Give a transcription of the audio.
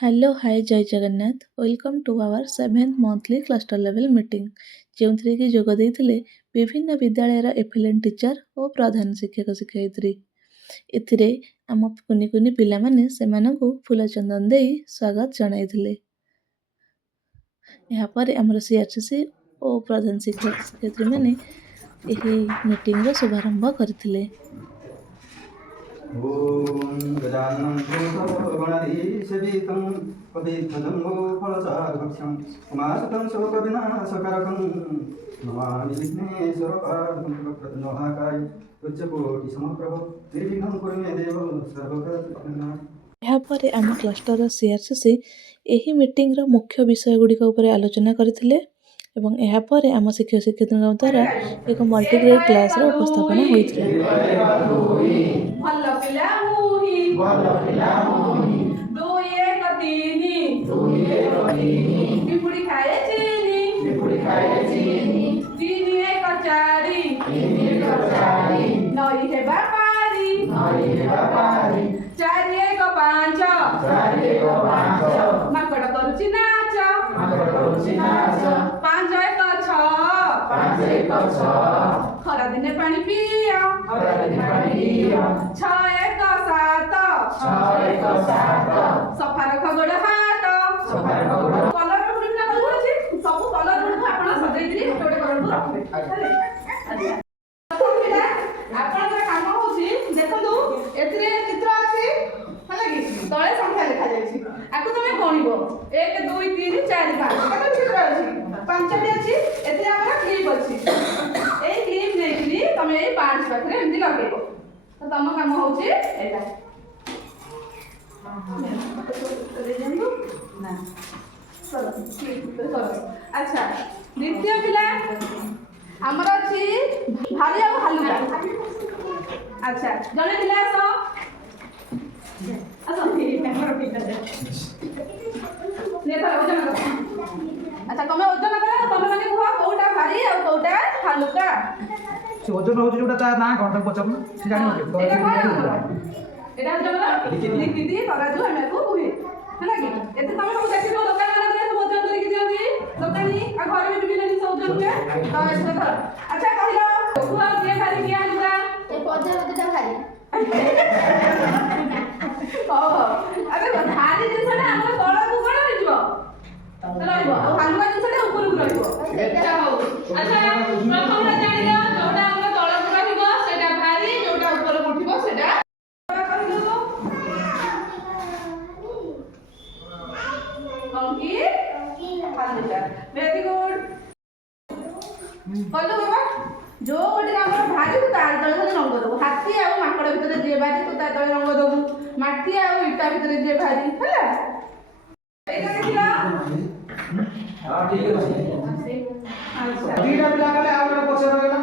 Hello hi जय Jagannath welcome to our 7th monthly cluster level meeting जो कि जोग देते विभिन्न विद्यालयर एफएलएन टीचर और प्रधान शिक्षक शिक्षयित्री एथिरे आम कुनि कुनि पिला माने सेमानंकु फूल चंदन दे स्वागत जणाइथिले। यहाँ पर आमर सीआरसीसी और प्रधान शिक्षक शिक्षयित्री माने एही मीटिंग रो शुभारंभ करथिले। ओम गजाननं भूतगणाधीशवीतं कपिध्वजम्बो फलचारुभक्षं उमासुतं शोकविनाशकारकं नमामि विघ्नेश्वरपादं महाकाय उच्चकोटिसमप्रभ निर्विघ्नं कुरु मे देव सर्वकार्येषु। यापर आम क्लस्टर सीआरसीसी एही मीटिंग रो मुख्य विषय गुड़िक उपरे आलोचना करथिले एवं यापर आम शिक्षक शिक्षयित्री द्वारा एक मल्टीग्रेड क्लास रो उपस्थापना खरा दिने पानी पिया 6 1 7 सफा रख गोड़ हाथ कलर गुडा अछि सब कलर गुडा आपण सजै दिली गोटे कलर रखबे। आपन काम होछि देखनु एथिरे चित्र अछि हला कि तळे संख्या लिखा जायछि आकु तमे गणिबो 1 2 3 4 5 कते चित्र अछि 5 टी अछि एथिरे हमरा क्लिप अछि ए क्लिप नेकिली तमे ए 5 पाखरे एंदी लगेबो तो तम काम होछि एटा ना चलो करो। अच्छा द्वितीय पिला हमर अछि भारी आ हल्का। अच्छा जने पिला आसो हमर पिला नेता ओजन कर। अच्छा तमे ओजन कर तमे माने कुहा कोउटा भारी आ कोउटा हल्का से ओजन हो जोटा ता ना घंटा पचम से जानि हो तो एटा ओजन लिखिदी तराजू हमें को कुहे हला कि एते तमे को देखिबो दुकान वाला रे ओजन करि के दियंती दुकानी आ घर में भी लेनी ओजन के तो ऐसे कर। अच्छा कहिलो कुहा के भारी के हल्का ए पौधा होते भारी अबे भारी जिंस ना हमर तळ को कोन रहिबो रहइबो आ हल्का जिंस टा ऊपर को रहिबो अच्छा हो। अच्छा प्रथम रा जानिलो जोटा हमर तळ को रहिबो सेटा भारी जोटा ऊपर को उठिबो सेटा कंकी हल्का। वेरी गुड बोलो बाबा जो गोटे हमर भारी तो तार तळे खाली रंग दबो हाथी आ माकड़ भितर जे भारी तो तार तळे रंग दबो माटी आ इटा भितर जे भारी हला एटा देखिला हां ठीक अछि अच्छा दीटा पिला गले आ गोटे पछे रहला